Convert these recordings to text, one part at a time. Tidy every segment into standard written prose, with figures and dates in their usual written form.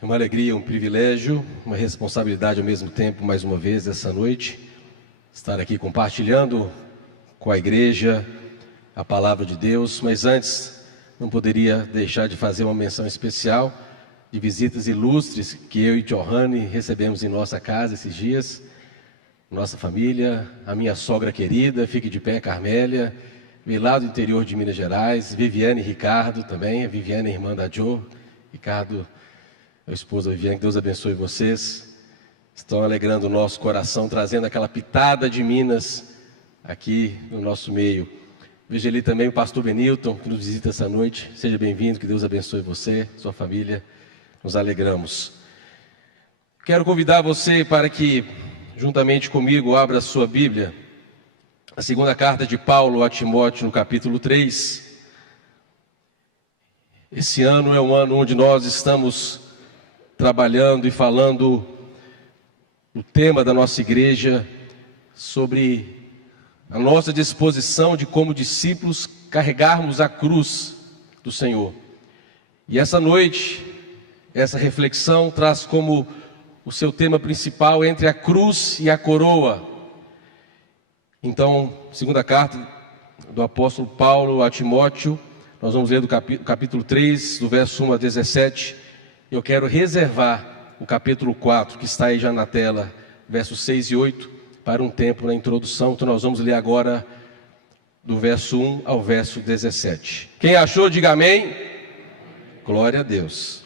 É uma alegria, um privilégio, uma responsabilidade ao mesmo tempo, mais uma vez, essa noite, estar aqui compartilhando com a igreja a palavra de Deus. Mas antes, não poderia deixar de fazer uma menção especial de visitas ilustres que eu e Johanne recebemos em nossa casa esses dias. Nossa família, a minha sogra querida, fique de pé, Carmélia, veio lá do interior de Minas Gerais, Viviane e Ricardo também. A Viviane é irmã da Jo, Ricardo é a esposa da Viviane, que Deus abençoe vocês. Estão alegrando o nosso coração, trazendo aquela pitada de Minas aqui no nosso meio. Veja ali também o pastor Benilton, que nos visita essa noite. Seja bem-vindo, que Deus abençoe você, sua família. Nos alegramos. Quero convidar você para que, juntamente comigo, abra a sua Bíblia. A segunda carta de Paulo a Timóteo, no capítulo 3. Esse ano é um ano onde nós estamos trabalhando e falando o tema da nossa igreja sobre a nossa disposição de, como discípulos, carregarmos a cruz do Senhor. E essa noite, essa reflexão traz como o seu tema principal entre a cruz e a coroa. Então, segunda carta do apóstolo Paulo a Timóteo, nós vamos ler do capítulo 3, do verso 1 a 17. Eu quero reservar o capítulo 4, que está aí já na tela, versos 6 e 8, para um tempo na introdução. Então nós vamos ler agora do verso 1 ao verso 17. Quem achou, diga amém. Glória a Deus.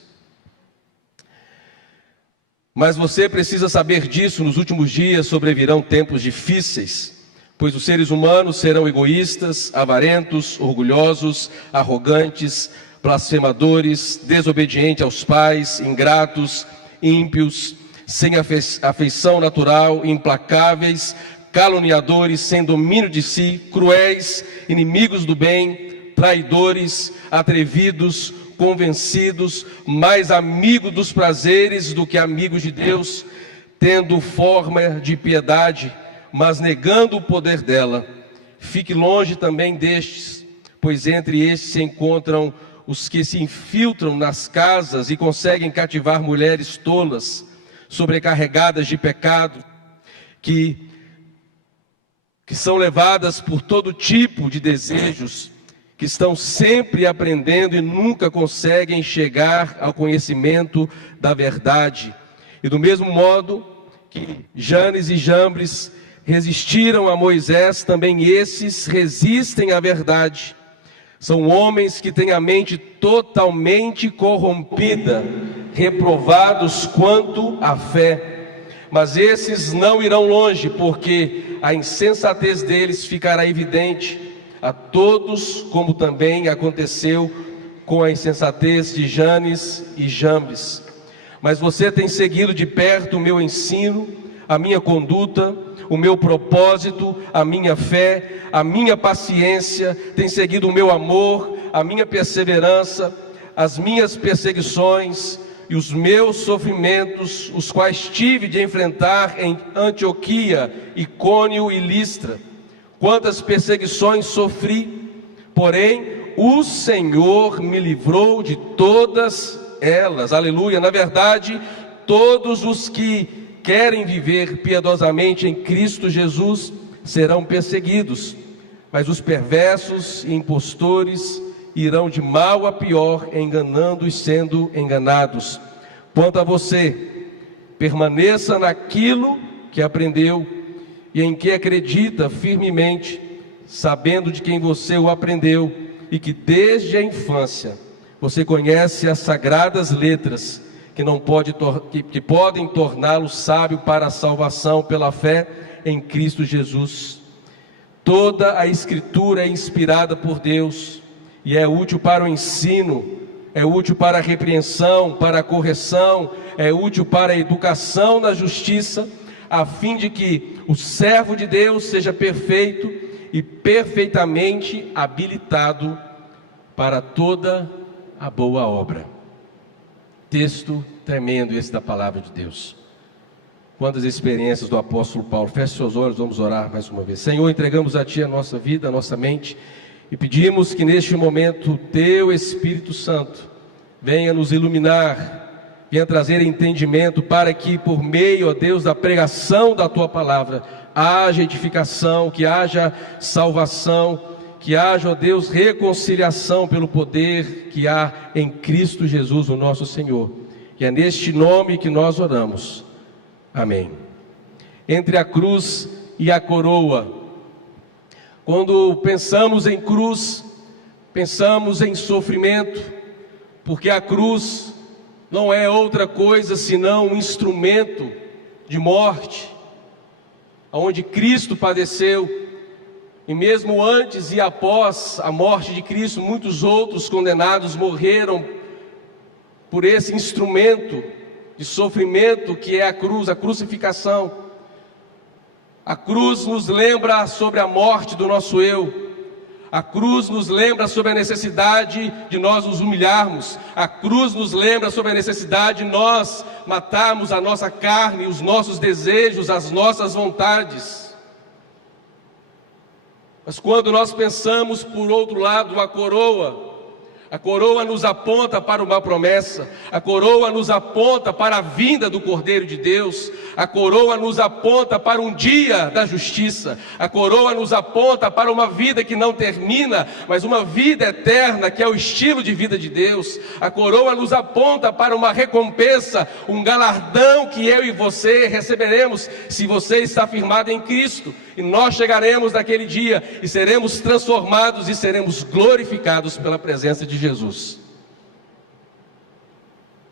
Mas você precisa saber disso: nos últimos dias sobrevirão tempos difíceis, pois os seres humanos serão egoístas, avarentos, orgulhosos, arrogantes, blasfemadores, desobedientes aos pais, ingratos, ímpios, sem afeição natural, implacáveis, caluniadores, sem domínio de si, cruéis, inimigos do bem, traidores, atrevidos, convencidos, mais amigos dos prazeres do que amigos de Deus, tendo forma de piedade, mas negando o poder dela. Fique longe também destes, pois entre estes se encontram os que se infiltram nas casas e conseguem cativar mulheres tolas, sobrecarregadas de pecado, que são levadas por todo tipo de desejos, que estão sempre aprendendo e nunca conseguem chegar ao conhecimento da verdade. E do mesmo modo que Janes e Jambres resistiram a Moisés, também esses resistem à verdade. São homens que têm a mente totalmente corrompida, reprovados quanto à fé. Mas esses não irão longe, porque a insensatez deles ficará evidente a todos, como também aconteceu com a insensatez de Janes e Jambres. Mas você tem seguido de perto o meu ensino, a minha conduta, o meu propósito, a minha fé, a minha paciência, tem seguido o meu amor, a minha perseverança, as minhas perseguições e os meus sofrimentos, os quais tive de enfrentar em Antioquia, Icônio e Listra. Quantas perseguições sofri, porém o Senhor me livrou de todas elas. Aleluia. Na verdade, todos os que querem viver piedosamente em Cristo Jesus serão perseguidos, mas os perversos e impostores irão de mal a pior, enganando e sendo enganados. Quanto a você, permaneça naquilo que aprendeu e em que acredita firmemente, sabendo de quem você o aprendeu e que desde a infância você conhece as sagradas letras que podem torná-lo sábio para a salvação pela fé em Cristo Jesus. Toda a Escritura é inspirada por Deus e é útil para o ensino, é útil para a repreensão, para a correção, é útil para a educação na justiça, a fim de que o servo de Deus seja perfeito e perfeitamente habilitado para toda a boa obra. Texto tremendo esse da palavra de Deus. Quantas experiências do apóstolo Paulo. Feche seus olhos, vamos orar mais uma vez. Senhor, entregamos a Ti a nossa vida, a nossa mente, e pedimos que neste momento o Teu Espírito Santo venha nos iluminar, venha trazer entendimento para que, por meio, ó Deus, da pregação da Tua palavra, haja edificação, que haja salvação, que haja, ó Deus, reconciliação pelo poder que há em Cristo Jesus, o nosso Senhor. E é neste nome que nós oramos. Amém. Entre a cruz e a coroa. Quando pensamos em cruz, pensamos em sofrimento, porque a cruz não é outra coisa senão um instrumento de morte, onde Cristo padeceu. E mesmo antes e após a morte de Cristo, muitos outros condenados morreram por esse instrumento de sofrimento que é a cruz, a crucificação. A cruz nos lembra sobre a morte do nosso eu. A cruz nos lembra sobre a necessidade de nós nos humilharmos. A cruz nos lembra sobre a necessidade de nós matarmos a nossa carne, os nossos desejos, as nossas vontades. Mas quando nós pensamos, por outro lado, a coroa nos aponta para uma promessa, a coroa nos aponta para a vinda do Cordeiro de Deus, a coroa nos aponta para um dia da justiça, a coroa nos aponta para uma vida que não termina, mas uma vida eterna, que é o estilo de vida de Deus. A coroa nos aponta para uma recompensa, um galardão que eu e você receberemos se você está firmado em Cristo. E nós chegaremos naquele dia e seremos transformados e seremos glorificados pela presença de Jesus.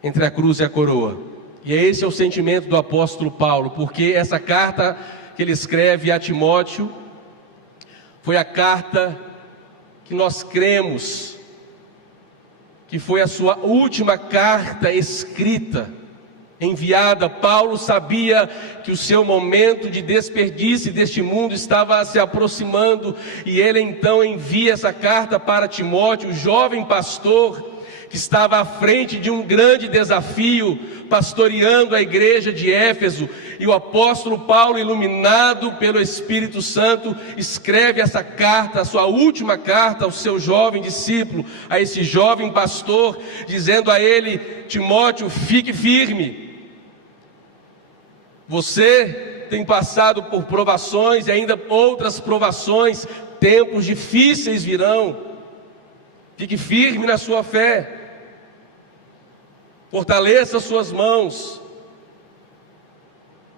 Entre a cruz e a coroa. E esse é o sentimento do apóstolo Paulo, porque essa carta que ele escreve a Timóteo foi a carta que nós cremos que foi a sua última carta escrita, enviada. Paulo sabia que o seu momento de desperdício deste mundo estava se aproximando, e ele então envia essa carta para Timóteo, o jovem pastor que estava à frente de um grande desafio, pastoreando a igreja de Éfeso. E o apóstolo Paulo, iluminado pelo Espírito Santo, escreve essa carta, a sua última carta ao seu jovem discípulo, a esse jovem pastor, dizendo a ele: Timóteo, fique firme. Você tem passado por provações e ainda outras provações, tempos difíceis virão. Fique firme na sua fé, fortaleça suas mãos.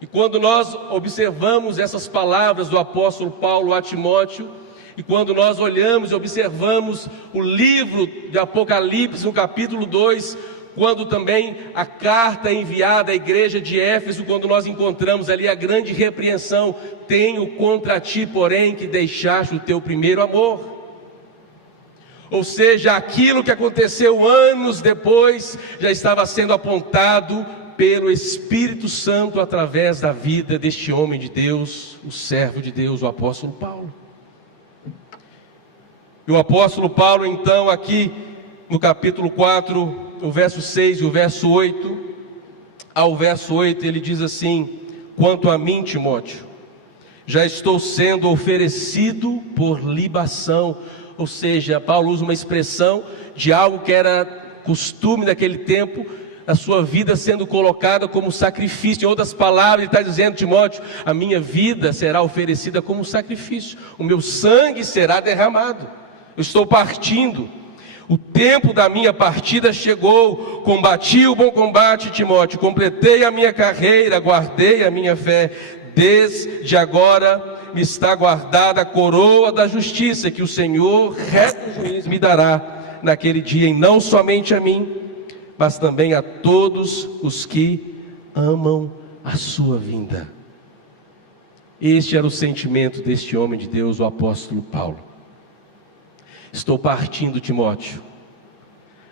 E quando nós observamos essas palavras do apóstolo Paulo a Timóteo, e quando nós olhamos e observamos o livro de Apocalipse, no capítulo 2, quando também a carta enviada à igreja de Éfeso, quando nós encontramos ali a grande repreensão: tenho contra ti, porém, que deixaste o teu primeiro amor. Ou seja, aquilo que aconteceu anos depois já estava sendo apontado pelo Espírito Santo através da vida deste homem de Deus, o servo de Deus, o apóstolo Paulo. E o apóstolo Paulo, então, aqui no capítulo 4, o verso 6 e o verso 8, ao verso 8, ele diz assim: quanto a mim, Timóteo, já estou sendo oferecido por libação. Ou seja, Paulo usa uma expressão de algo que era costume naquele tempo, a sua vida sendo colocada como sacrifício. Em outras palavras, ele está dizendo: Timóteo, a minha vida será oferecida como sacrifício, o meu sangue será derramado, eu estou partindo, o tempo da minha partida chegou. Combati o bom combate, Timóteo, completei a minha carreira, guardei a minha fé. Desde agora me está guardada a coroa da justiça, que o Senhor, reto juiz, me dará naquele dia, e não somente a mim, mas também a todos os que amam a sua vinda. Este era o sentimento deste homem de Deus, o apóstolo Paulo. Estou partindo, Timóteo,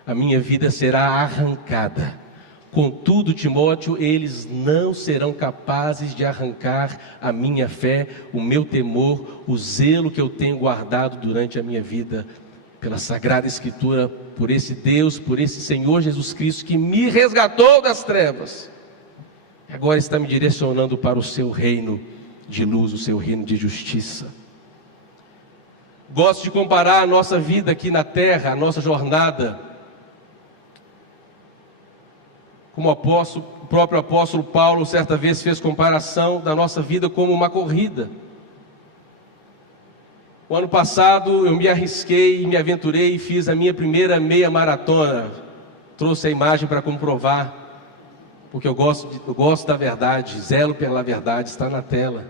a minha vida será arrancada. Contudo, Timóteo, eles não serão capazes de arrancar a minha fé, o meu temor, o zelo que eu tenho guardado durante a minha vida pela Sagrada Escritura, por esse Deus, por esse Senhor Jesus Cristo que me resgatou das trevas, agora está me direcionando para o seu reino de luz, o seu reino de justiça. Gosto de comparar a nossa vida aqui na terra, a nossa jornada, como o próprio apóstolo Paulo certa vez fez comparação da nossa vida como uma corrida. O ano passado eu me arrisquei, me aventurei e fiz a minha primeira meia maratona. Trouxe a imagem para comprovar, porque eu gosto da verdade, zelo pela verdade, está na tela.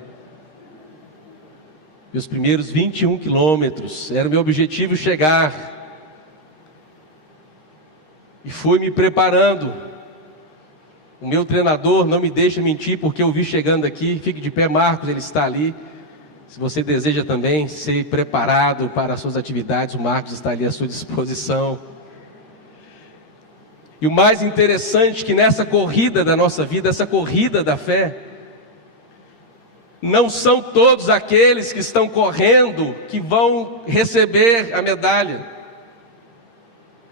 Meus primeiros 21 quilômetros, era o meu objetivo chegar. E fui me preparando. O meu treinador não me deixa mentir, porque eu vi chegando aqui. Fique de pé, Marcos, ele está ali. Se você deseja também ser preparado para as suas atividades, o Marcos está ali à sua disposição. E o mais interessante é que nessa corrida da nossa vida, essa corrida da fé, não são todos aqueles que estão correndo que vão receber a medalha.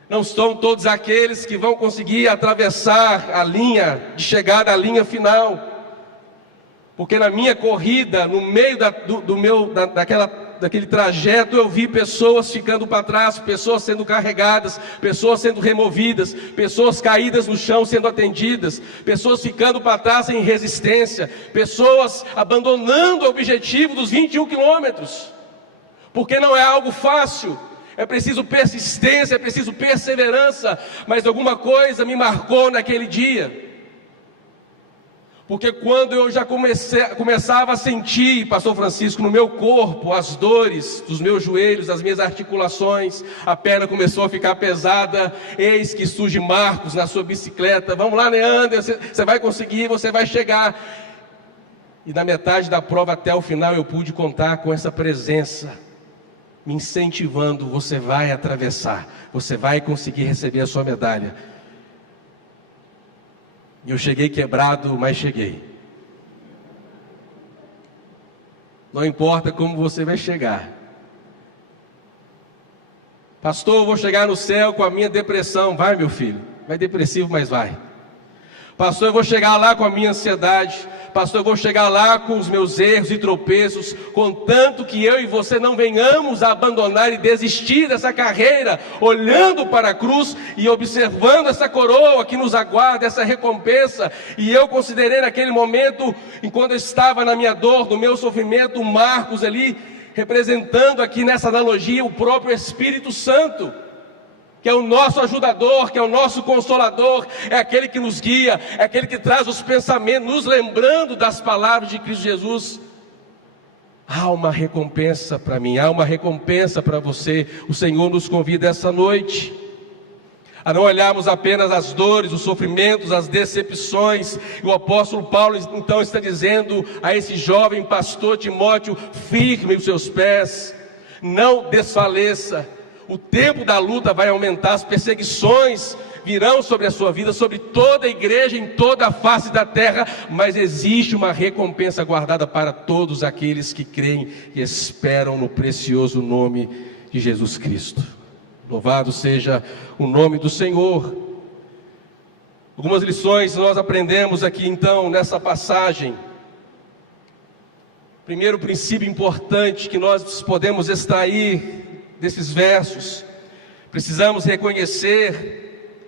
Não são todos aqueles que vão conseguir atravessar a linha de chegada, a linha final. Porque na minha corrida, no meio daquele trajeto, eu vi pessoas ficando para trás, pessoas sendo carregadas, pessoas sendo removidas, pessoas caídas no chão sendo atendidas, pessoas ficando para trás em resistência, pessoas abandonando o objetivo dos 21 quilômetros, porque não é algo fácil. É preciso persistência, é preciso perseverança, mas alguma coisa me marcou naquele dia. Porque quando eu já começava a sentir, pastor Francisco, no meu corpo, as dores dos meus joelhos, das minhas articulações, a perna começou a ficar pesada, eis que surge Marcos na sua bicicleta, vamos lá, Neander, você vai conseguir, você vai chegar. E na metade da prova até o final eu pude contar com essa presença, me incentivando, você vai atravessar, você vai conseguir receber a sua medalha. E eu cheguei quebrado, mas cheguei. Não importa como você vai chegar. Pastor, eu vou chegar no céu com a minha depressão. Vai, meu filho, vai depressivo, mas vai. Pastor, eu vou chegar lá com a minha ansiedade. Pastor, eu vou chegar lá com os meus erros e tropeços, contanto que eu e você não venhamos a abandonar e desistir dessa carreira, olhando para a cruz e observando essa coroa que nos aguarda, essa recompensa. E eu considerei naquele momento, enquanto eu estava na minha dor, no meu sofrimento, o Marcos ali, representando aqui nessa analogia o próprio Espírito Santo, que é o nosso ajudador, que é o nosso consolador, é aquele que nos guia, é aquele que traz os pensamentos, nos lembrando das palavras de Cristo Jesus. Há uma recompensa para mim, há uma recompensa para você. O Senhor nos convida essa noite a não olharmos apenas as dores, os sofrimentos, as decepções. E o apóstolo Paulo então está dizendo a esse jovem pastor Timóteo: firme os seus pés, não desfaleça. O tempo da luta vai aumentar, as perseguições virão sobre a sua vida, sobre toda a igreja, em toda a face da terra, mas existe uma recompensa guardada para todos aqueles que creem e esperam no precioso nome de Jesus Cristo. Louvado seja o nome do Senhor. Algumas lições nós aprendemos aqui então nessa passagem. Primeiro princípio importante que nós podemos extrair desses versos: precisamos reconhecer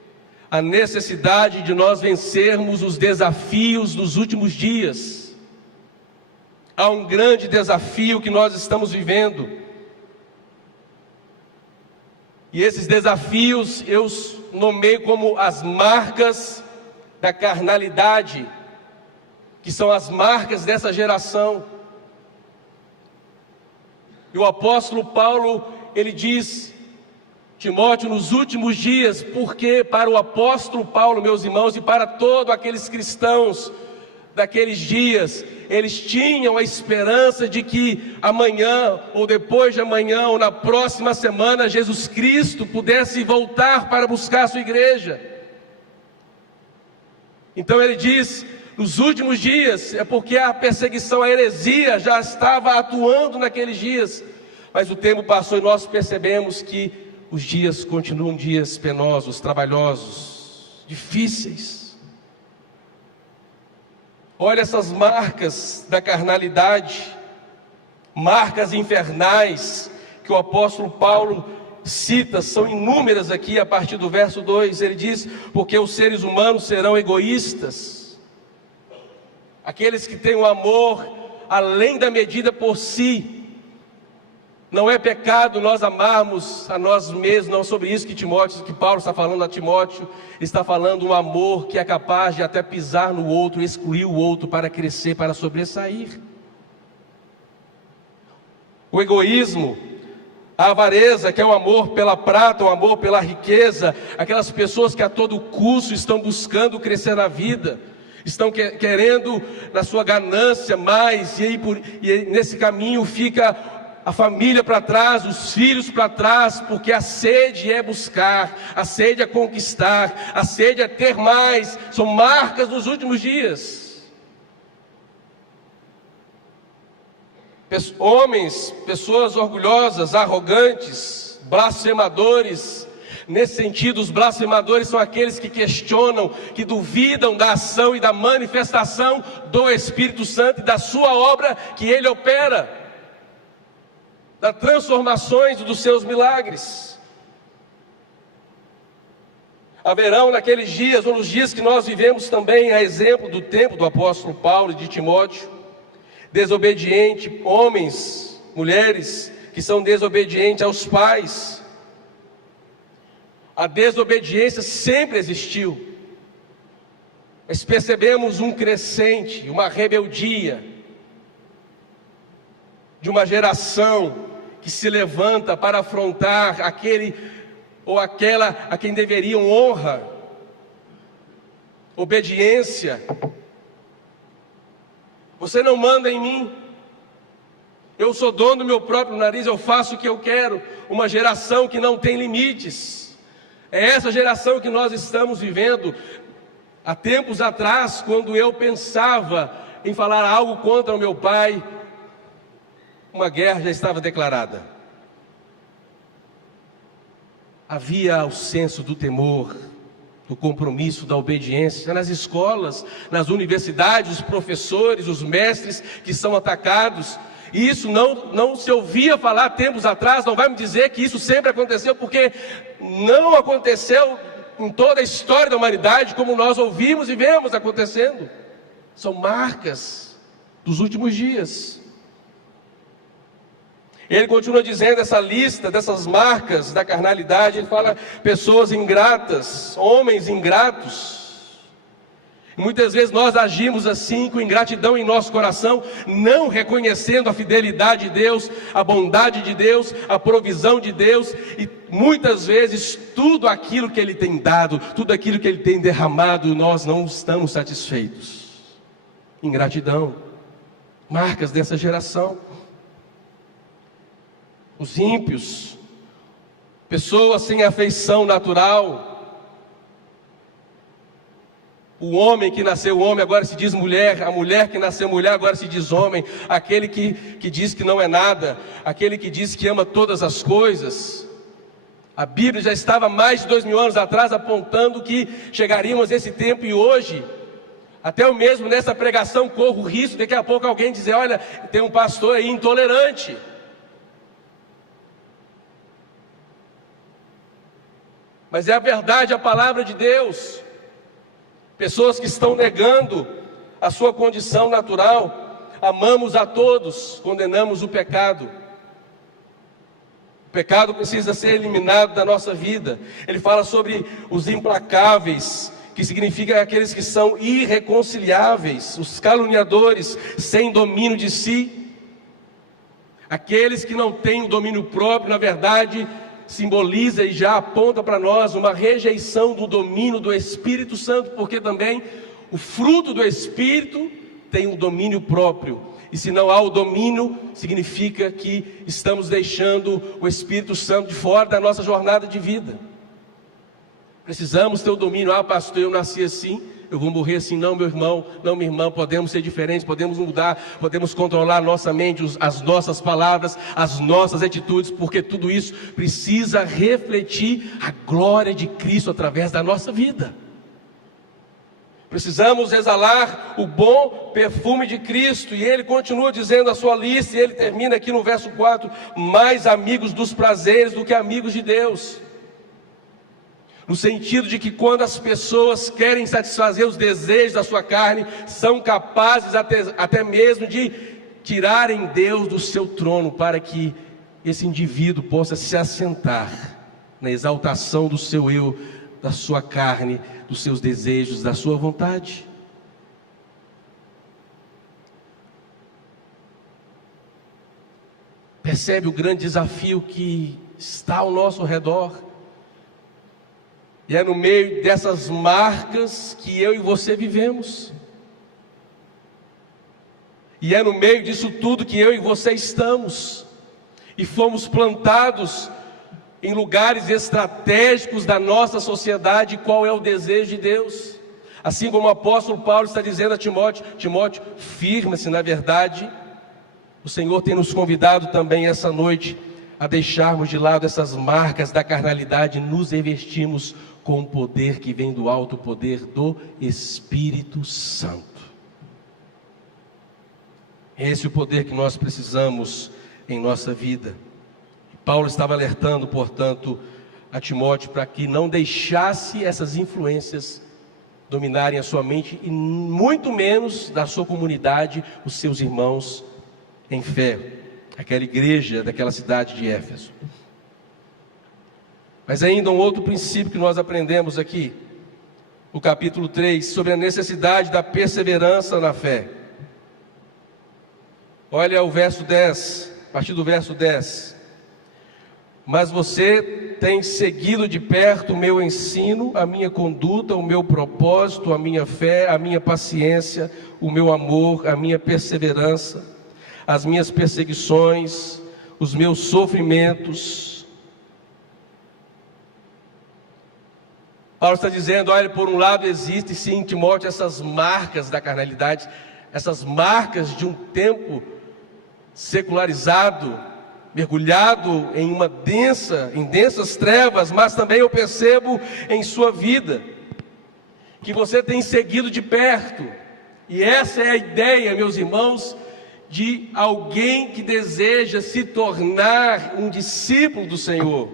a necessidade de nós vencermos os desafios dos últimos dias. Há um grande desafio que nós estamos vivendo, e esses desafios eu nomeio como as marcas da carnalidade, que são as marcas dessa geração. E o apóstolo Paulo, ele diz: Timóteo, nos últimos dias, porque para o apóstolo Paulo, meus irmãos, e para todos aqueles cristãos daqueles dias, eles tinham a esperança de que amanhã, ou depois de amanhã, ou na próxima semana, Jesus Cristo pudesse voltar para buscar a sua igreja. Então ele diz: nos últimos dias, é porque a perseguição, a heresia já estava atuando naqueles dias. Mas o tempo passou e nós percebemos que os dias continuam dias penosos, trabalhosos, difíceis. Olha essas marcas da carnalidade, marcas infernais que o apóstolo Paulo cita são inúmeras aqui a partir do verso 2. Ele diz: porque os seres humanos serão egoístas, aqueles que têm o amor além da medida por si. Não é pecado nós amarmos a nós mesmos. Não é sobre isso que Paulo está falando a Timóteo. Está falando um amor que é capaz de até pisar no outro, excluir o outro para crescer, para sobressair. O egoísmo, a avareza, que é o amor pela prata, o amor pela riqueza, aquelas pessoas que a todo custo estão buscando crescer na vida, estão querendo na sua ganância mais, e nesse caminho fica a família para trás, os filhos para trás, porque a sede é buscar, a sede é conquistar, a sede é ter mais. São marcas dos últimos dias. Homens, pessoas orgulhosas, arrogantes, blasfemadores. Nesse sentido, os blasfemadores são aqueles que questionam, que duvidam da ação e da manifestação do Espírito Santo e da sua obra que ele opera, das transformações dos seus milagres. Haverão naqueles dias, ou nos dias que nós vivemos também, a exemplo do tempo do apóstolo Paulo e de Timóteo, desobediente, homens, mulheres que são desobedientes aos pais. A desobediência sempre existiu, mas percebemos um crescente, uma rebeldia de uma geração que se levanta para afrontar aquele ou aquela a quem deveriam honra, obediência. Você não manda em mim, eu sou dono do meu próprio nariz, eu faço o que eu quero. Uma geração que não tem limites. É essa geração que nós estamos vivendo. Há tempos atrás, quando eu pensava em falar algo contra o meu pai, uma guerra já estava declarada. Havia o senso do temor, do compromisso, da obediência. Nas escolas, nas universidades, os professores, os mestres que são atacados. E isso não se ouvia falar tempos atrás. Não vai me dizer que isso sempre aconteceu, porque não aconteceu em toda a história da humanidade como nós ouvimos e vemos acontecendo. São marcas dos últimos dias. Ele continua dizendo essa lista dessas marcas da carnalidade. Ele fala pessoas ingratas, homens ingratos. Muitas vezes nós agimos assim, com ingratidão em nosso coração, não reconhecendo a fidelidade de Deus, a bondade de Deus, a provisão de Deus, e muitas vezes tudo aquilo que Ele tem dado, tudo aquilo que Ele tem derramado, nós não estamos satisfeitos. Ingratidão, marcas dessa geração. Os ímpios, pessoas sem afeição natural. O homem que nasceu homem agora se diz mulher, a mulher que nasceu mulher agora se diz homem, aquele que diz que não é nada, aquele que diz que ama todas as coisas. A Bíblia já estava mais de 2000 anos atrás apontando que chegaríamos a esse tempo, e hoje, até eu mesmo nessa pregação corro o risco, daqui a pouco alguém dizer: olha, tem um pastor aí intolerante. Mas é a verdade, a palavra de Deus. Pessoas que estão negando a sua condição natural. Amamos a todos, condenamos o pecado. O pecado precisa ser eliminado da nossa vida. Ele fala sobre os implacáveis, que significa aqueles que são irreconciliáveis, os caluniadores, sem domínio de si. Aqueles que não têm o domínio próprio, na verdade, simboliza e já aponta para nós uma rejeição do domínio do Espírito Santo, porque também o fruto do Espírito tem um domínio próprio, e se não há o domínio, significa que estamos deixando o Espírito Santo de fora da nossa jornada de vida. Precisamos ter o domínio. Ah, pastor, eu nasci assim, eu vou morrer assim. Não, meu irmão, não, minha irmã, podemos ser diferentes, podemos mudar, podemos controlar a nossa mente, as nossas palavras, as nossas atitudes, porque tudo isso precisa refletir a glória de Cristo através da nossa vida. Precisamos exalar o bom perfume de Cristo. E ele continua dizendo a sua lista, e ele termina aqui no verso 4: mais amigos dos prazeres do que amigos de Deus. No sentido de que quando as pessoas querem satisfazer os desejos da sua carne, são capazes até mesmo de tirarem Deus do seu trono, para que esse indivíduo possa se assentar na exaltação do seu eu, da sua carne, dos seus desejos, da sua vontade. Percebe o grande desafio que está ao nosso redor? E é no meio dessas marcas que eu e você vivemos. E é no meio disso tudo que eu e você estamos. E fomos plantados em lugares estratégicos da nossa sociedade. Qual é o desejo de Deus? Assim como o apóstolo Paulo está dizendo a Timóteo: Timóteo, firma-se na verdade. O Senhor tem nos convidado também essa noite a deixarmos de lado essas marcas da carnalidade e nos revestirmos com o poder que vem do alto, o poder do Espírito Santo. Esse é o poder que nós precisamos em nossa vida. Paulo estava alertando, portanto, a Timóteo para que não deixasse essas influências dominarem a sua mente, e muito menos da sua comunidade, os seus irmãos em fé, aquela igreja daquela cidade de Éfeso. Mas ainda um outro princípio que nós aprendemos aqui, no capítulo 3, sobre a necessidade da perseverança na fé. Olha o verso 10, a partir do verso 10. Mas você tem seguido de perto o meu ensino, a minha conduta, o meu propósito, a minha fé, a minha paciência, o meu amor, a minha perseverança, as minhas perseguições, os meus sofrimentos. Paulo está dizendo: olha, por um lado existem sim, Timóteo, essas marcas da carnalidade, essas marcas de um tempo secularizado, mergulhado em densas trevas, mas também eu percebo em sua vida que você tem seguido de perto, e essa é a ideia, meus irmãos, de alguém que deseja se tornar um discípulo do Senhor.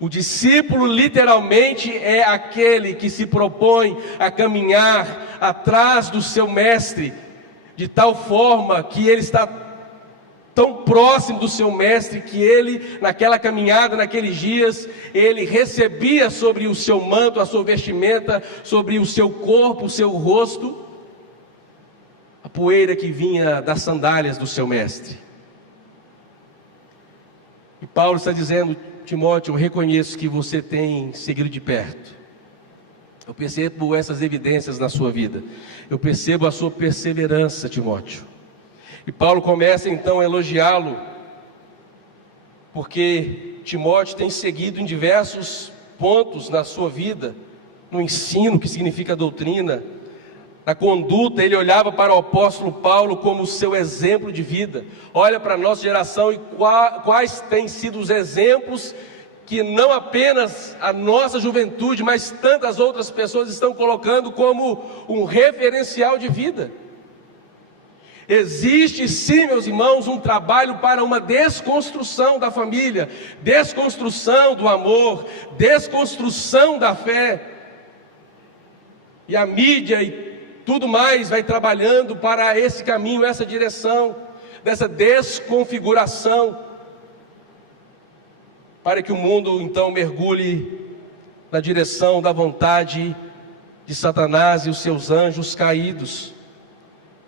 O discípulo literalmente é aquele que se propõe a caminhar atrás do seu mestre, de tal forma que ele está tão próximo do seu mestre, que ele, naquela caminhada, naqueles dias, ele recebia sobre o seu manto, a sua vestimenta, sobre o seu corpo, o seu rosto, a poeira que vinha das sandálias do seu mestre. E Paulo está dizendo: Timóteo, eu reconheço que você tem seguido de perto. Eu percebo essas evidências na sua vida. Eu percebo a sua perseverança, Timóteo. E Paulo começa então a elogiá-lo, porque Timóteo tem seguido em diversos pontos na sua vida, no ensino, que significa doutrina, na conduta. Ele olhava para o apóstolo Paulo como seu exemplo de vida. Olha para a nossa geração e quais têm sido os exemplos que não apenas a nossa juventude, mas tantas outras pessoas estão colocando como um referencial de vida. Existe sim, meus irmãos, um trabalho para uma desconstrução da família, desconstrução do amor, desconstrução da fé. E a mídia e tudo mais vai trabalhando para esse caminho, essa direção, dessa desconfiguração, para que o mundo então mergulhe na direção da vontade de Satanás e os seus anjos caídos.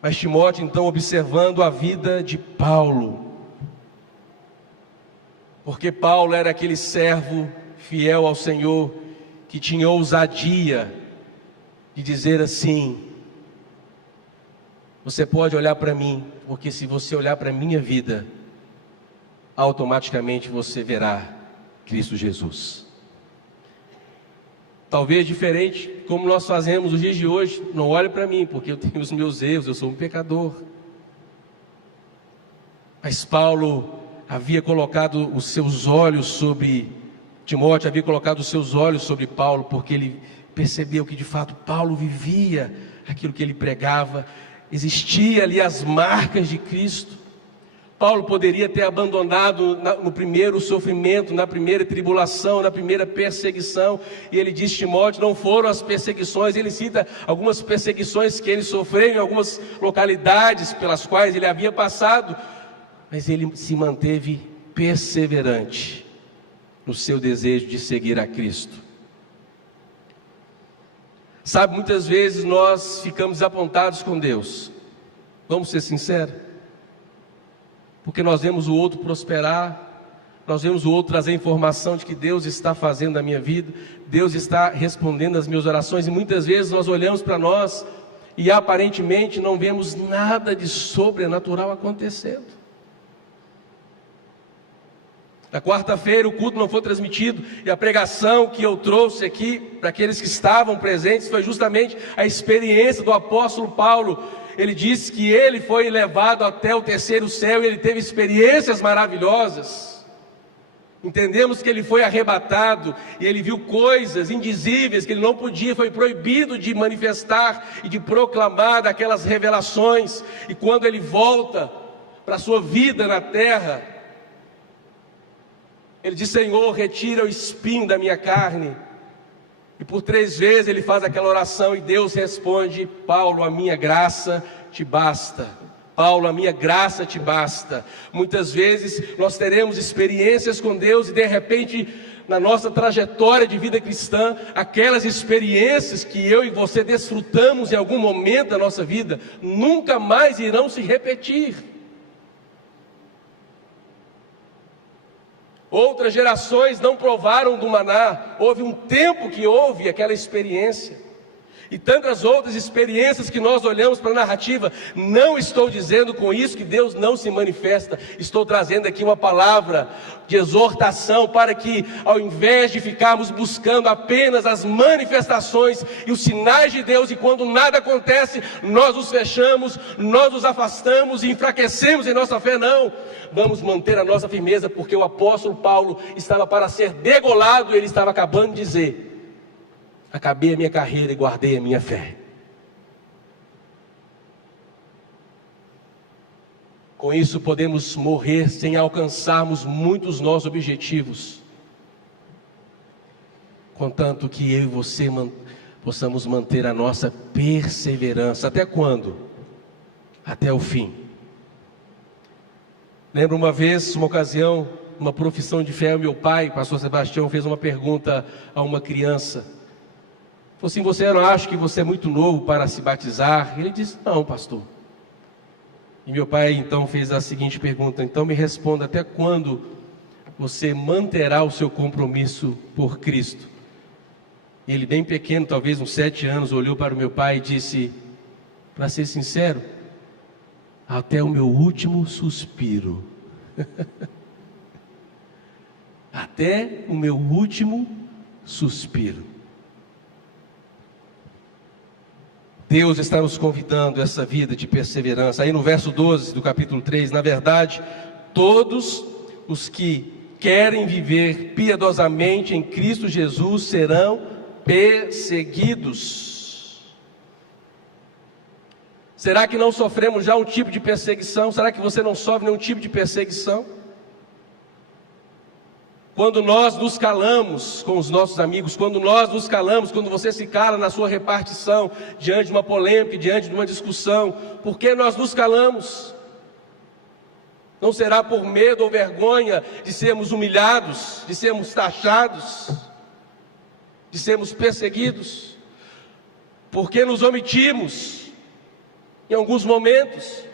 Mas Timóteo, então, observando a vida de Paulo, porque Paulo era aquele servo fiel ao Senhor, que tinha ousadia de dizer assim: você pode olhar para mim, porque se você olhar para a minha vida, automaticamente você verá Cristo Jesus. Talvez diferente como nós fazemos nos dias de hoje: não olhe para mim, porque eu tenho os meus erros, eu sou um pecador. Mas Paulo havia colocado os seus olhos sobre Timóteo, havia colocado os seus olhos sobre Paulo, porque ele percebeu que de fato Paulo vivia aquilo que ele pregava, existia ali as marcas de Cristo. Paulo poderia ter abandonado no primeiro sofrimento, na primeira tribulação, na primeira perseguição, e ele diz: Timóteo, não foram as perseguições. Ele cita algumas perseguições que ele sofreu em algumas localidades pelas quais ele havia passado, mas ele se manteve perseverante no seu desejo de seguir a Cristo. Sabe, muitas vezes nós ficamos desapontados com Deus, vamos ser sinceros, porque nós vemos o outro prosperar, nós vemos o outro trazer informação de que Deus está fazendo na minha vida, Deus está respondendo às minhas orações, e muitas vezes nós olhamos para nós e aparentemente não vemos nada de sobrenatural acontecendo. Na quarta-feira o culto não foi transmitido, e a pregação que eu trouxe aqui para aqueles que estavam presentes foi justamente a experiência do apóstolo Paulo. Ele disse que ele foi levado até o terceiro céu e ele teve experiências maravilhosas. Entendemos que ele foi arrebatado e ele viu coisas indizíveis que ele não podia, foi proibido de manifestar e de proclamar daquelas revelações. E quando ele volta para a sua vida na terra, ele diz: Senhor, retira o espinho da minha carne. E por 3 vezes ele faz aquela oração e Deus responde: Paulo, a minha graça te basta. Paulo, a minha graça te basta. Muitas vezes nós teremos experiências com Deus e de repente na nossa trajetória de vida cristã, aquelas experiências que eu e você desfrutamos em algum momento da nossa vida, nunca mais irão se repetir. Outras gerações não provaram do maná, houve um tempo que houve aquela experiência, e tantas outras experiências que nós olhamos para a narrativa. Não estou dizendo com isso que Deus não se manifesta, estou trazendo aqui uma palavra de exortação para que, ao invés de ficarmos buscando apenas as manifestações e os sinais de Deus, e quando nada acontece, nós nos fechamos, nós nos afastamos e enfraquecemos em nossa fé, não. Vamos manter a nossa firmeza, porque o apóstolo Paulo estava para ser degolado, e ele estava acabando de dizer: acabei a minha carreira e guardei a minha fé. Com isso podemos morrer sem alcançarmos muitos nossos objetivos, contanto que eu e você possamos manter a nossa perseverança. Até quando? Até o fim. Lembro uma vez, uma ocasião, uma profissão de fé, o meu pai, pastor Sebastião, fez uma pergunta a uma criança. Falou assim: você não acha que você é muito novo para se batizar? Ele disse: não, pastor. E meu pai então fez a seguinte pergunta: então me responda, até quando você manterá o seu compromisso por Cristo? E ele, bem pequeno, talvez uns 7 anos, olhou para o meu pai e disse: para ser sincero, até o meu último suspiro. Até o meu último suspiro. Deus está nos convidando a essa vida de perseverança. Aí no verso 12 do capítulo 3, na verdade, todos os que querem viver piedosamente em Cristo Jesus serão perseguidos. Será que não sofremos já um tipo de perseguição? Será que você não sofre nenhum tipo de perseguição? Quando nós nos calamos com os nossos amigos, quando nós nos calamos, quando você se cala na sua repartição, diante de uma polêmica, diante de uma discussão, por que nós nos calamos? Não será por medo ou vergonha de sermos humilhados, de sermos taxados, de sermos perseguidos? Por que nos omitimos em alguns momentos?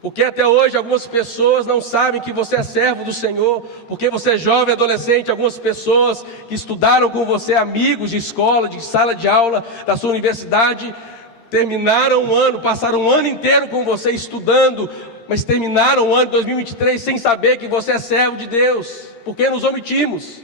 Porque até hoje algumas pessoas não sabem que você é servo do Senhor, porque você é jovem, adolescente, algumas pessoas que estudaram com você, amigos de escola, de sala de aula, da sua universidade, terminaram um ano, passaram um ano inteiro com você estudando, mas terminaram o ano de 2023 sem saber que você é servo de Deus. Porque nos omitimos.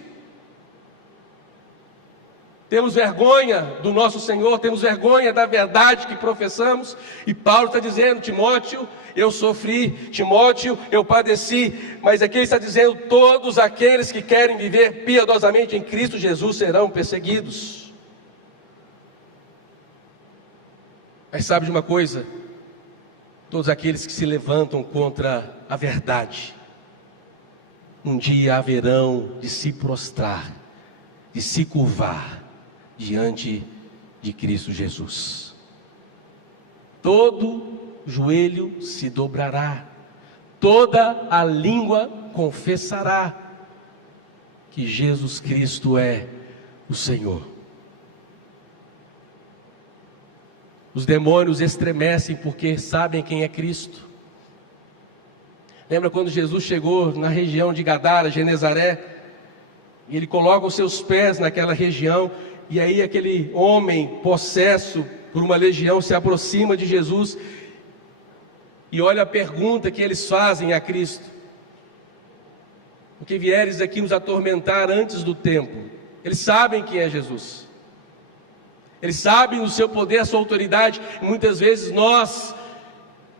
Temos vergonha do nosso Senhor, temos vergonha da verdade que professamos. E Paulo está dizendo: Timóteo, eu sofri, Timóteo, eu padeci. Mas aqui ele está dizendo: todos aqueles que querem viver piedosamente em Cristo Jesus serão perseguidos. Mas sabe de uma coisa? Todos aqueles que se levantam contra a verdade, um dia haverão de se prostrar, de se curvar diante de Cristo Jesus. Todo joelho se dobrará, toda a língua confessará que Jesus Cristo é o Senhor. Os demônios estremecem porque sabem quem é Cristo. Lembra quando Jesus chegou na região de Gadara, Genezaré, e ele coloca os seus pés naquela região, e aí aquele homem possesso por uma legião se aproxima de Jesus, e olha a pergunta que eles fazem a Cristo: porque vieres aqui nos atormentar antes do tempo? Eles sabem quem é Jesus, eles sabem o seu poder, a sua autoridade, e muitas vezes nós,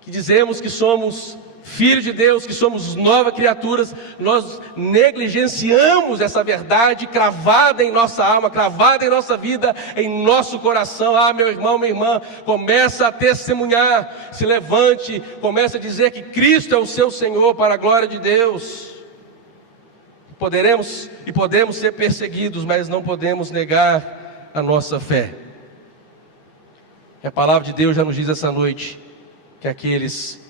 que dizemos que somos filhos de Deus, que somos novas criaturas, nós negligenciamos essa verdade cravada em nossa alma, cravada em nossa vida, em nosso coração. Ah, meu irmão, minha irmã, começa a testemunhar, se levante, começa a dizer que Cristo é o seu Senhor, para a glória de Deus. Podemos ser perseguidos, mas não podemos negar a nossa fé. A palavra de Deus já nos diz essa noite que aqueles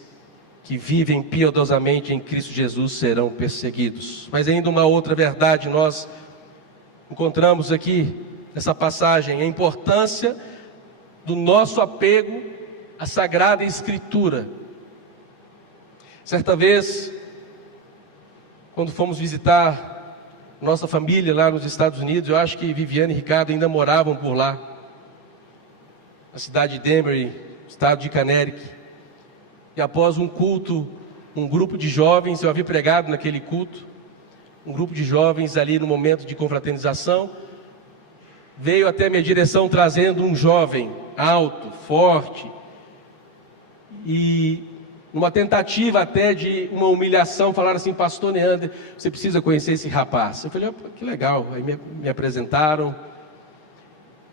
que vivem piedosamente em Cristo Jesus serão perseguidos. Mas ainda uma outra verdade nós encontramos aqui nessa passagem: a importância do nosso apego à Sagrada Escritura. Certa vez, quando fomos visitar nossa família lá nos Estados Unidos, eu acho que Viviane e Ricardo ainda moravam por lá, na cidade de Emory, estado de Connecticut. E após um culto, um grupo de jovens, eu havia pregado naquele culto, um grupo de jovens ali no momento de confraternização, veio até minha direção trazendo um jovem alto, forte, e numa tentativa até de uma humilhação, falaram assim: pastor Neander, você precisa conhecer esse rapaz. Eu falei: que legal. Aí me apresentaram,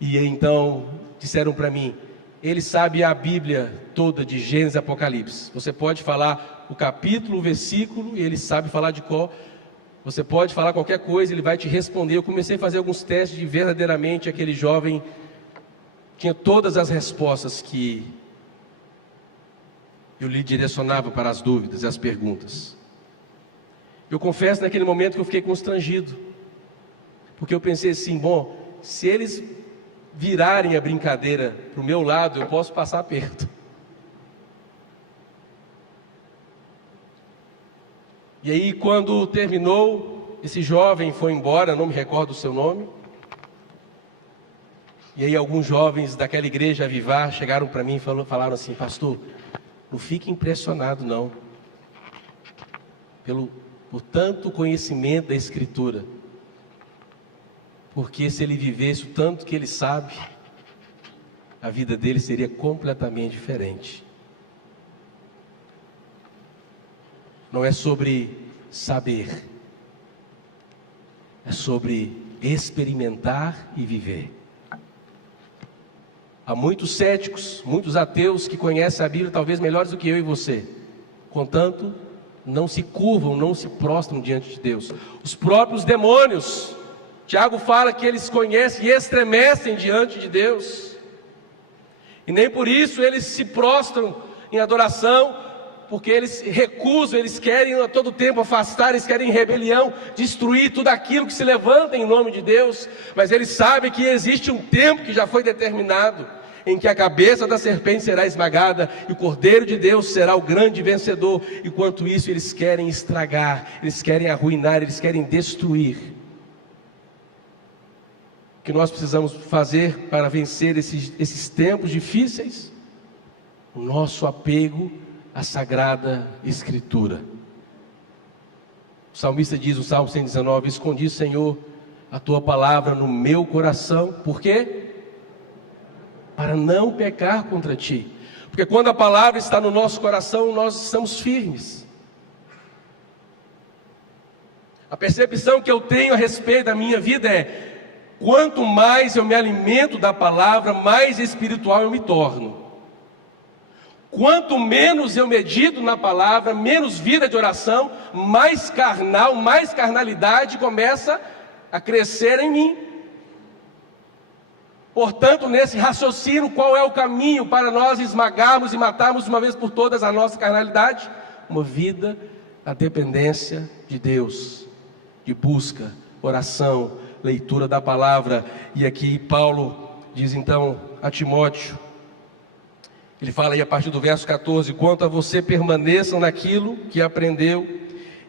e então disseram para mim: ele sabe a Bíblia toda, de Gênesis a Apocalipse. Você pode falar o capítulo, o versículo, e ele sabe falar de cor. Você pode falar qualquer coisa, ele vai te responder. Eu comecei a fazer alguns testes de verdadeiramente aquele jovem tinha todas as respostas que eu lhe direcionava para as dúvidas e as perguntas. Eu confesso naquele momento que eu fiquei constrangido, porque eu pensei assim: bom, se eles virarem a brincadeira para o meu lado, eu posso passar perto. E aí, quando terminou, esse jovem foi embora, não me recordo o seu nome. E aí alguns jovens daquela igreja Avivar chegaram para mim e falaram assim: pastor, não fique impressionado não, por tanto conhecimento da Escritura, porque se ele vivesse o tanto que ele sabe, a vida dele seria completamente diferente. Não é sobre saber, é sobre experimentar e viver. Há muitos céticos, muitos ateus que conhecem a Bíblia talvez melhores do que eu e você, contanto não se curvam, não se prostram diante de Deus. Os próprios demônios, Tiago fala que eles conhecem e estremecem diante de Deus, e nem por isso eles se prostram em adoração, porque eles recusam, eles querem a todo tempo afastar, eles querem rebelião, destruir tudo aquilo que se levanta em nome de Deus. Mas eles sabem que existe um tempo que já foi determinado, em que a cabeça da serpente será esmagada e o Cordeiro de Deus será o grande vencedor. Enquanto isso eles querem estragar, eles querem arruinar, eles querem destruir. O que nós precisamos fazer para vencer esses tempos difíceis? O nosso apego à Sagrada Escritura. O salmista diz no Salmo 119: escondi, Senhor, a tua palavra no meu coração. Por quê? Para não pecar contra ti. Porque quando a palavra está no nosso coração, nós estamos firmes. A percepção que eu tenho a respeito da minha vida é: quanto mais eu me alimento da palavra, mais espiritual eu me torno. Quanto menos eu medito na palavra, menos vida de oração, mais carnal, mais carnalidade começa a crescer em mim. Portanto, nesse raciocínio, qual é o caminho para nós esmagarmos e matarmos de uma vez por todas a nossa carnalidade? Uma vida na dependência de Deus, de busca, oração, leitura da palavra. E aqui Paulo diz então a Timóteo, ele fala aí a partir do verso 14: quanto a você, permaneçam naquilo que aprendeu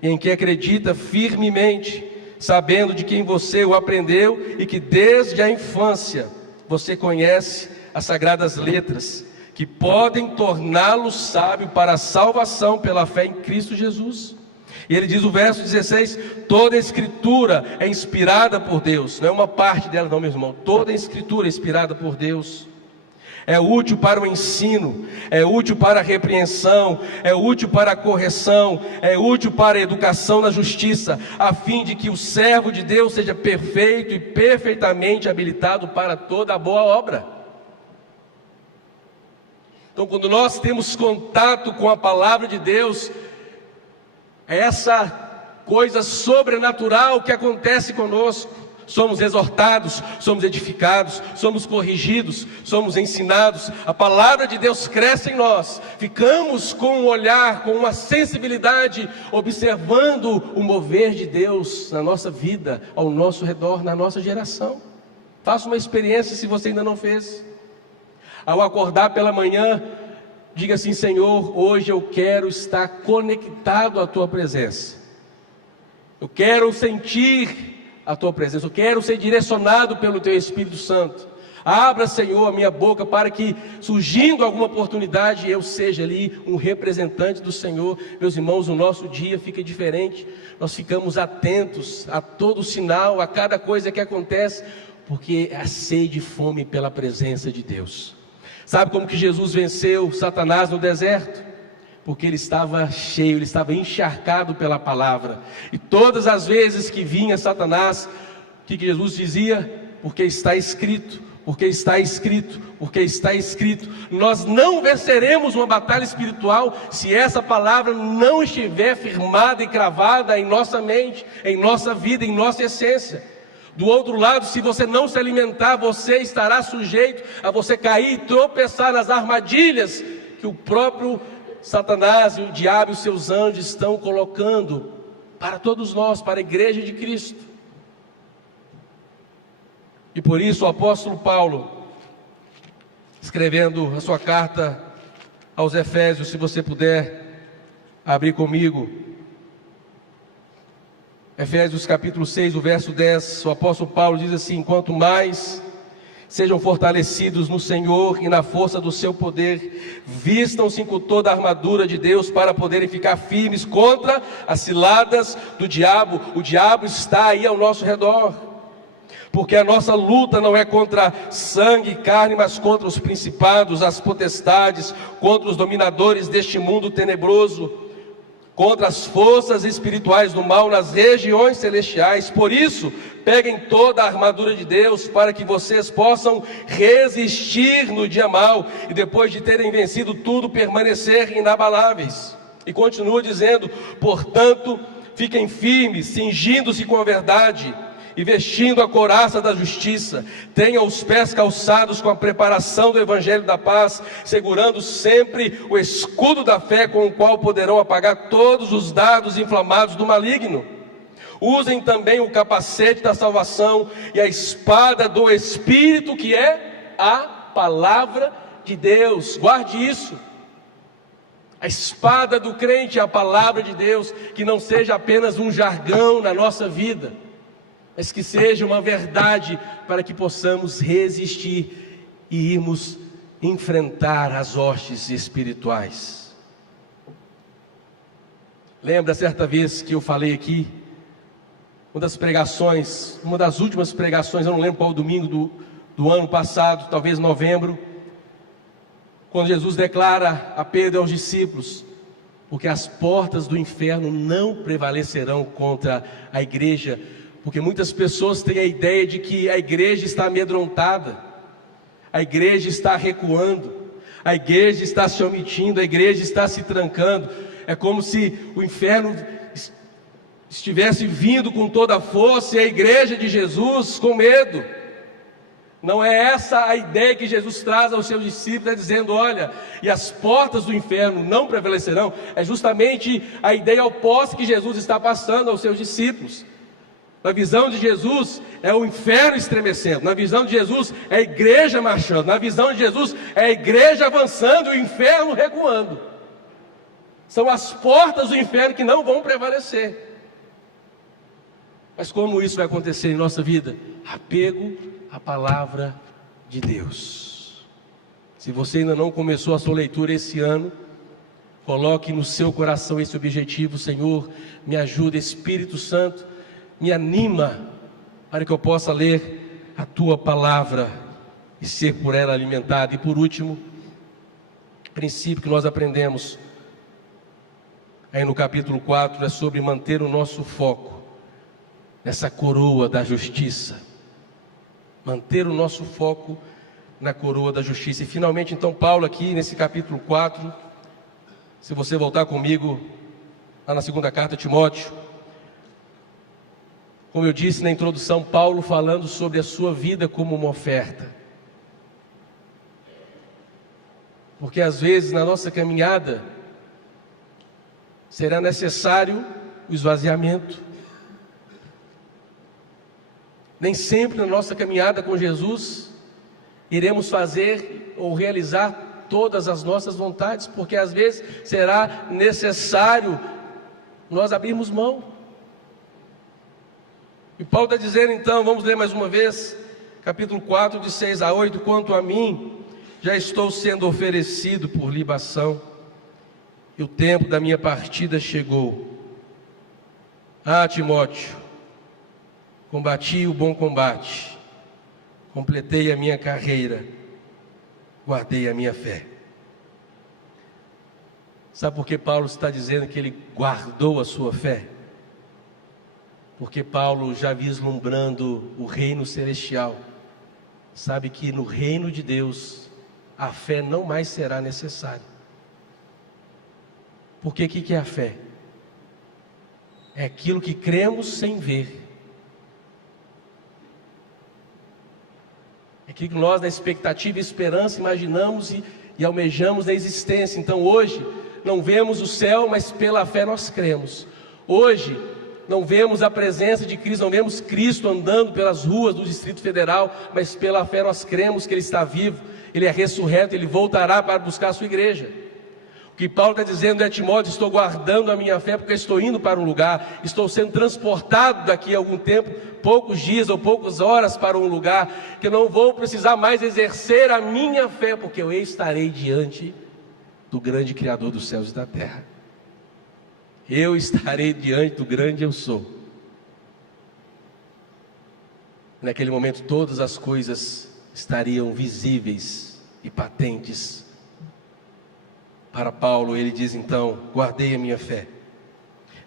e em que acredita firmemente, sabendo de quem você o aprendeu e que desde a infância você conhece as sagradas letras, que podem torná-lo sábio para a salvação pela fé em Cristo Jesus. E ele diz o verso 16: toda a escritura é inspirada por Deus. Não é uma parte dela não, meu irmão. Toda a escritura é inspirada por Deus. É útil para o ensino, é útil para a repreensão, é útil para a correção, é útil para a educação na justiça, a fim de que o servo de Deus seja perfeito e perfeitamente habilitado para toda a boa obra. Então, quando nós temos contato com a palavra de Deus, é essa coisa sobrenatural que acontece conosco. Somos exortados, somos edificados, somos corrigidos, somos ensinados. A palavra de Deus cresce em nós. Ficamos com um olhar, com uma sensibilidade, observando o mover de Deus na nossa vida, ao nosso redor, na nossa geração. Faça uma experiência se você ainda não fez. Ao acordar pela manhã, diga assim: Senhor, hoje eu quero estar conectado à Tua presença. Eu quero sentir a Tua presença, eu quero ser direcionado pelo Teu Espírito Santo. Abra, Senhor, a minha boca para que, surgindo alguma oportunidade, eu seja ali um representante do Senhor. Meus irmãos, o nosso dia fica diferente. Nós ficamos atentos a todo sinal, a cada coisa que acontece, porque há sede e fome pela presença de Deus. Sabe como que Jesus venceu Satanás no deserto? Porque ele estava cheio, ele estava encharcado pela palavra. E todas as vezes que vinha Satanás, o que Jesus dizia? Porque está escrito, porque está escrito, porque está escrito. Nós não venceremos uma batalha espiritual se essa palavra não estiver firmada e cravada em nossa mente, em nossa vida, em nossa essência. Do outro lado, se você não se alimentar, você estará sujeito a você cair e tropeçar nas armadilhas que o próprio Satanás e o diabo e os seus anjos estão colocando para todos nós, para a igreja de Cristo. E por isso o apóstolo Paulo, escrevendo a sua carta aos Efésios, se você puder abrir comigo, Efésios capítulo 6, o verso 10, o apóstolo Paulo diz assim: quanto mais sejam fortalecidos no Senhor e na força do seu poder, vistam-se com toda a armadura de Deus para poderem ficar firmes contra as ciladas do diabo. O diabo está aí ao nosso redor, porque a nossa luta não é contra sangue e carne, mas contra os principados, as potestades, contra os dominadores deste mundo tenebroso, contra as forças espirituais do mal nas regiões celestiais. Por isso, peguem toda a armadura de Deus para que vocês possam resistir no dia mau e depois de terem vencido tudo, permanecer inabaláveis. E continua dizendo: portanto, fiquem firmes, cingindo-se com a verdade e vestindo a couraça da justiça, tenham os pés calçados com a preparação do evangelho da paz, segurando sempre o escudo da fé, com o qual poderão apagar todos os dardos inflamados do maligno. Usem também o capacete da salvação e a espada do Espírito, que é a palavra de Deus. Guarde isso. A espada do crente é a palavra de Deus, que não seja apenas um jargão na nossa vida, mas que seja uma verdade para que possamos resistir e irmos enfrentar as hostes espirituais. Lembra certa vez que eu falei aqui, uma das pregações, uma das últimas pregações, eu não lembro qual domingo do ano passado, talvez novembro, quando Jesus declara a Pedro e aos discípulos: porque as portas do inferno não prevalecerão contra a igreja. Porque muitas pessoas têm a ideia de que a igreja está amedrontada, a igreja está recuando, A igreja está se omitindo, a igreja está se trancando. É como se o inferno estivesse vindo com toda a força e a igreja de Jesus com medo. Não é essa a ideia que Jesus traz aos seus discípulos, dizendo: olha, e as portas do inferno não prevalecerão. É justamente a ideia oposta que Jesus está passando aos seus discípulos. Na visão de Jesus é o inferno estremecendo, na visão de Jesus é a igreja marchando, na visão de Jesus é a igreja avançando e o inferno recuando. São as portas do inferno que não vão prevalecer. Mas como isso vai acontecer em nossa vida? Apego à palavra de Deus. Se você ainda não começou a sua leitura esse ano, coloque no seu coração esse objetivo: Senhor, me ajuda, Espírito Santo, me anima para que eu possa ler a Tua palavra e ser por ela alimentado. E por último, princípio que nós aprendemos aí no capítulo 4 é sobre manter o nosso foco nessa coroa da justiça. Manter o nosso foco na coroa da justiça. E finalmente então Paulo aqui nesse capítulo 4, se você voltar comigo lá na segunda carta a Timóteo, como eu disse na introdução, Paulo falando sobre a sua vida como uma oferta. Porque às vezes na nossa caminhada será necessário o esvaziamento. Nem sempre na nossa caminhada com Jesus iremos fazer ou realizar todas as nossas vontades, porque às vezes será necessário nós abrirmos mão. E Paulo está dizendo então, vamos ler mais uma vez, capítulo 4, de 6 a 8, quanto a mim, já estou sendo oferecido por libação, e o tempo da minha partida chegou. Ah, Timóteo, combati o bom combate, completei a minha carreira, guardei a minha fé. Sabe por que Paulo está dizendo que ele guardou a sua fé? Porque Paulo, já vislumbrando o reino celestial, sabe que no reino de Deus a fé não mais será necessária. Porque o que é a fé? É aquilo que cremos sem ver. É aquilo que nós, na expectativa e esperança, imaginamos e almejamos na existência. Então hoje não vemos o céu, mas pela fé nós cremos. Hoje não vemos a presença de Cristo, não vemos Cristo andando pelas ruas do Distrito Federal, mas pela fé nós cremos que Ele está vivo, Ele é ressurreto, Ele voltará para buscar a sua igreja. O que Paulo está dizendo é: Timóteo, estou guardando a minha fé porque estou indo para um lugar, estou sendo transportado daqui a algum tempo, poucos dias ou poucas horas para um lugar, que eu não vou precisar mais exercer a minha fé, porque eu estarei diante do grande Criador dos céus e da terra. Eu estarei diante do grande eu sou. Naquele momento todas as coisas estariam visíveis e patentes. Para Paulo ele diz então: guardei a minha fé.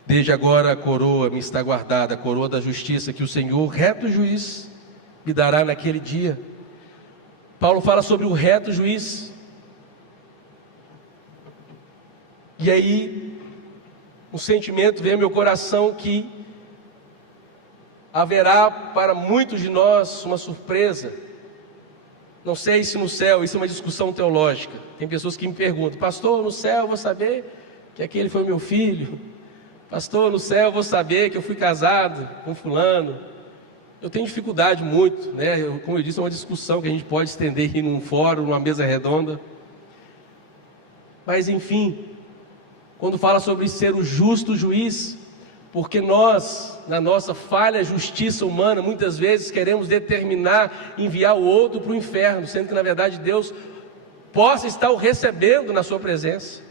Desde agora a coroa me está guardada, a coroa da justiça que o Senhor, reto juiz, me dará naquele dia. Paulo fala sobre o reto juiz. E aí um sentimento vem ao meu coração que haverá para muitos de nós uma surpresa. Não sei se no céu, isso é uma discussão teológica. Tem pessoas que me perguntam: pastor, no céu eu vou saber que aquele foi meu filho? Pastor, no céu eu vou saber que eu fui casado com fulano? Eu tenho dificuldade muito, né? Como eu disse, é uma discussão que a gente pode estender em um fórum, numa mesa redonda. Mas enfim, quando fala sobre ser o justo juiz, porque nós, na nossa falha justiça humana, muitas vezes queremos determinar, enviar o outro para o inferno, sendo que na verdade Deus possa estar o recebendo na sua presença.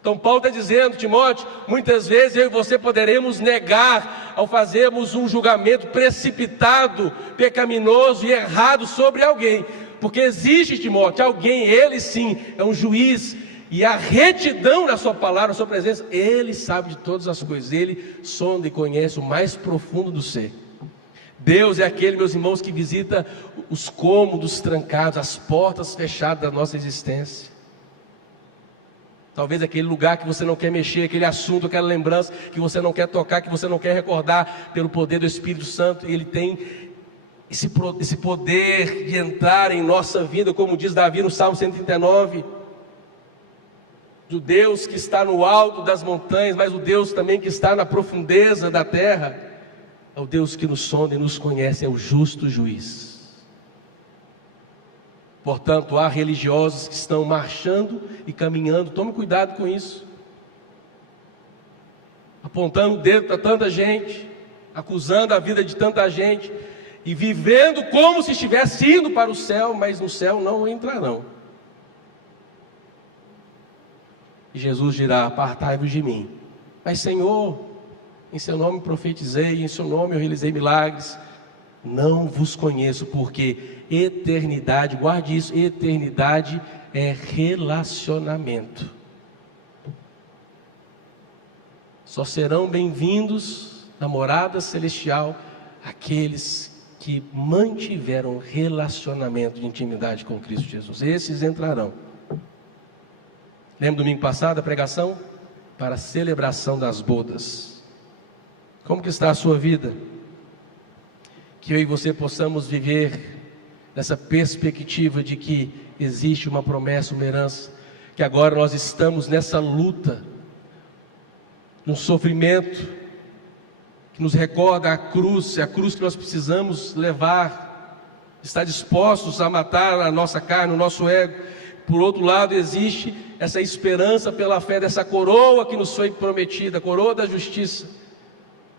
Então Paulo está dizendo: Timóteo, muitas vezes eu e você poderemos negar ao fazermos um julgamento precipitado, pecaminoso e errado sobre alguém, porque existe, Timóteo, alguém, ele sim, é um juiz. E a retidão na sua palavra, na sua presença, Ele sabe de todas as coisas, Ele sonda e conhece o mais profundo do ser. Deus é aquele, meus irmãos, que visita os cômodos trancados, as portas fechadas da nossa existência. Talvez aquele lugar que você não quer mexer, aquele assunto, aquela lembrança que você não quer tocar, que você não quer recordar, pelo poder do Espírito Santo. E Ele tem esse poder de entrar em nossa vida, como diz Davi no Salmo 139. Do Deus que está no alto das montanhas, mas o Deus também que está na profundeza da terra. É o Deus que nos sonda e nos conhece, é o justo juiz. Portanto, há religiosos que estão marchando e caminhando, tome cuidado com isso, apontando o dedo para tanta gente, acusando a vida de tanta gente, e vivendo como se estivesse indo para o céu, mas no céu não entrarão. E Jesus dirá: apartai-vos de mim. Mas Senhor, em seu nome profetizei, em seu nome eu realizei milagres. Não vos conheço, porque eternidade, guarde isso, eternidade é relacionamento. Só serão bem-vindos na morada celestial aqueles que mantiveram relacionamento de intimidade com Cristo Jesus. Esses entrarão. Lembra domingo passado a pregação? Para a celebração das bodas. Como que está a sua vida? Que eu e você possamos viver nessa perspectiva de que existe uma promessa, uma herança, que agora nós estamos nessa luta, num sofrimento, que nos recorda a cruz, é a cruz que nós precisamos levar, estar dispostos a matar a nossa carne, o nosso ego. Por outro lado, existe essa esperança pela fé dessa coroa que nos foi prometida, a coroa da justiça,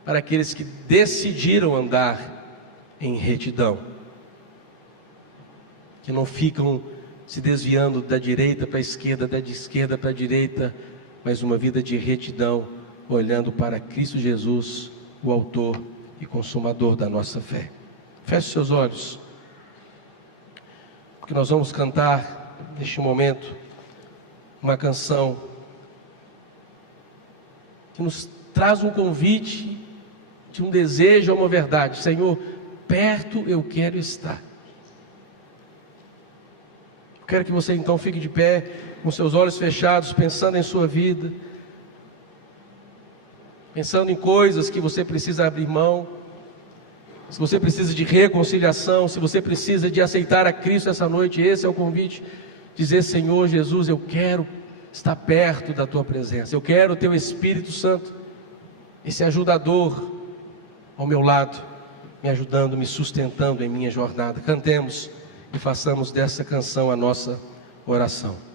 para aqueles que decidiram andar em retidão, que não ficam se desviando da direita para a esquerda, da esquerda para a direita, mas uma vida de retidão, olhando para Cristo Jesus, o autor e consumador da nossa fé. Feche seus olhos, porque nós vamos cantar neste momento uma canção que nos traz um convite de um desejo a uma verdade. Senhor, perto eu quero estar. Eu quero que você então fique de pé, com seus olhos fechados, pensando em sua vida, pensando em coisas que você precisa abrir mão, se você precisa de reconciliação, se você precisa de aceitar a Cristo essa noite. Esse é o convite, dizer: Senhor Jesus, eu quero estar perto da Tua presença, eu quero o Teu Espírito Santo, esse ajudador ao meu lado, me ajudando, me sustentando em minha jornada. Cantemos e façamos dessa canção a nossa oração.